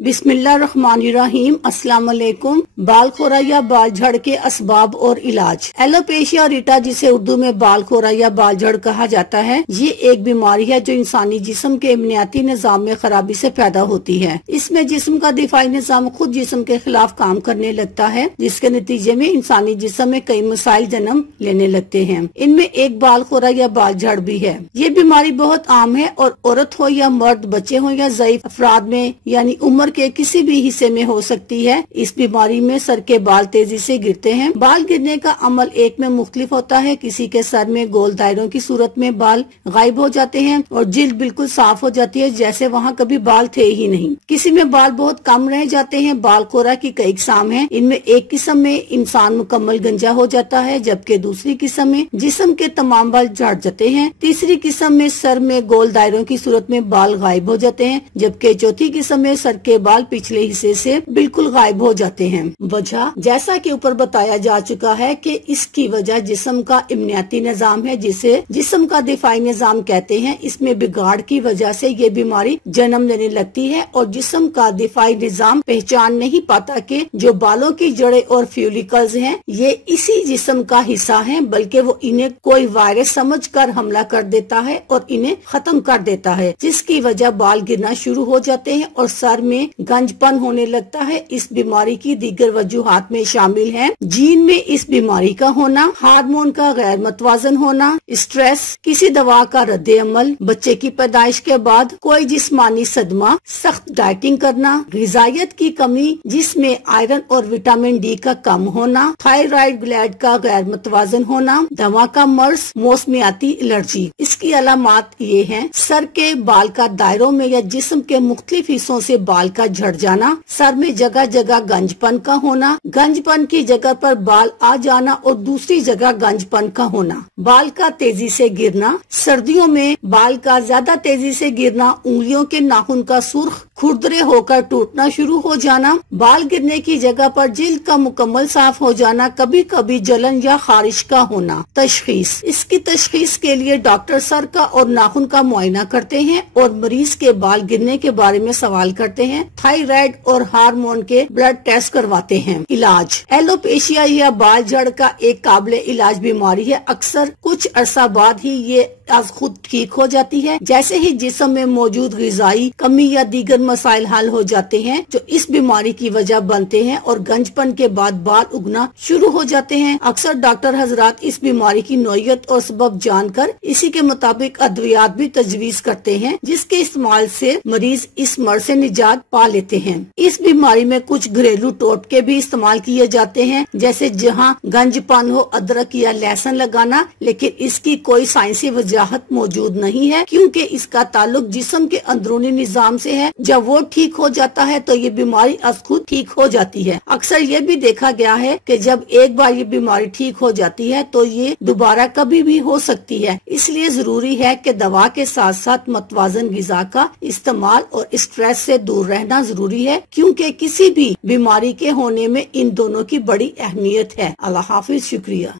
बिस्मिल्लाहिर्रहमानिर्रहीम। अस्सलाम वालेकुम। बाल खोरा या बाल झड़ के असबाब और इलाज। एलोपेशिया रीटा, जिसे उर्दू में बाल खोरा या बाल झड़ कहा जाता है, ये एक बीमारी है जो इंसानी जिस्म के इम्यूनियाती निजाम में खराबी से पैदा होती है। इसमें जिस्म का दिफाई निजाम खुद जिस्म के खिलाफ काम करने लगता है, जिसके नतीजे में इंसानी जिस्म में कई मसाइल जन्म लेने लगते हैं। इनमें एक बाल खोरा या बाल झड़ भी है। ये बीमारी बहुत आम है और औरत हो या मर्द, बच्चे हो या ज़ईफ अफराद में यानी उम्र के किसी भी हिस्से में हो सकती है। इस बीमारी में सर के बाल तेजी से गिरते हैं। बाल गिरने का अमल एक में मुख्तलिफ होता है। किसी के सर में गोल दायरों की सूरत में बाल गायब हो जाते हैं और जिल्द बिल्कुल साफ हो जाती है, जैसे वहाँ कभी बाल थे ही नहीं। किसी में बाल बहुत कम रह जाते हैं। बाल खोरा की कई किस्म हैं। इनमें एक किस्म में इंसान मुकम्मल गंजा हो जाता है, जबकि दूसरी किस्म में जिस्म के तमाम बाल झड़ जाते हैं। तीसरी किस्म में सर में गोल दायरों की सूरत में बाल गायब हो जाते हैं, जबकि चौथी किस्म में सर के बाल पिछले हिस्से से बिल्कुल गायब हो जाते हैं। वजह, जैसा कि ऊपर बताया जा चुका है कि इसकी वजह जिस्म का इम्यूनियाती निजाम है, जिसे जिस्म का दिफाई निजाम कहते हैं। इसमें बिगाड़ की वजह से ये बीमारी जन्म लेने लगती है और जिस्म का दिफाई निजाम पहचान नहीं पाता कि जो बालों की जड़ें और फ्यूलिकल्स हैं ये इसी जिस्म का हिस्सा हैं, बल्कि वो इन्हें कोई वायरस समझकर हमला कर देता है और इन्हें खत्म कर देता है, जिसकी वजह बाल गिरना शुरू हो जाते हैं और सर में गंजपन होने लगता है। इस बीमारी की दीगर वजूहात में शामिल हैं जीन में इस बीमारी का होना, हार्मोन का गैर मतवाजन होना, स्ट्रेस, किसी दवा का रद्द अमल, बच्चे की पैदाइश के बाद कोई जिस्मानी सदमा, सख्त डाइटिंग करना, ग़िज़ाइयत की कमी जिसमें आयरन और विटामिन डी का कम होना, थायराइड ग्लैंड का गैर मतवाजन होना, दवा का मर्ज, मौसमियाती एलर्जी। इसकी अलामात ये हैं: सर के बाल का दायरों में या जिस्म के मुख्तलिफ हिस्सों से बाल का झड़ जाना, सर में जगह जगह गंजपन का होना, गंजपन की जगह पर बाल आ जाना और दूसरी जगह गंजपन का होना, बाल का तेजी से गिरना, सर्दियों में बाल का ज्यादा तेजी से गिरना, उंगलियों के नाखून का सुर्ख खुरदरे होकर टूटना शुरू हो जाना, बाल गिरने की जगह पर जिल्द का मुकम्मल साफ हो जाना, कभी कभी जलन या खारिश का होना। तशखीस, इसकी तशखीस के लिए डॉक्टर सर का और नाखून का मुआयना करते हैं और मरीज के बाल गिरने के बारे में सवाल करते हैं। थायराइड और हार्मोन के ब्लड टेस्ट करवाते हैं। इलाज, एलोपेशिया या बाल झड़ का एक काबिल इलाज बीमारी है। अक्सर कुछ अरसा बाद ही ये आज खुद ठीक हो जाती है। जैसे ही जिस्म में मौजूद ग़िज़ाई कमी या दीगर मसाइल हल हो जाते हैं जो इस बीमारी की वजह बनते हैं और गंजपन के बाद बाल उगना शुरू हो जाते हैं। अक्सर डॉक्टर हजरात इस बीमारी की नौइयत और सबब जानकर इसी के मुताबिक अद्वियात भी तजवीज करते हैं, जिसके इस्तेमाल से मरीज इस मर्ज से निजात पा लेते हैं। इस बीमारी में कुछ घरेलू टोटके भी इस्तेमाल किए जाते हैं, जैसे जहाँ गंजपन हो अदरक या लहसुन लगाना, लेकिन इसकी कोई साइंसी वजह मौजूद नहीं है, क्योंकि इसका ताल्लुक जिस्म के अंदरूनी निजाम से है। जब वो ठीक हो जाता है तो ये बीमारी अब खुद ठीक हो जाती है। अक्सर ये भी देखा गया है कि जब एक बार ये बीमारी ठीक हो जाती है तो ये दोबारा कभी भी हो सकती है। इसलिए जरूरी है कि दवा के साथ साथ मतवाजन ग़िज़ा का इस्तेमाल और स्ट्रेस से दूर रहना जरूरी है, क्योंकि किसी भी बीमारी के होने में इन दोनों की बड़ी अहमियत है। अल्लाह हाफिज, शुक्रिया।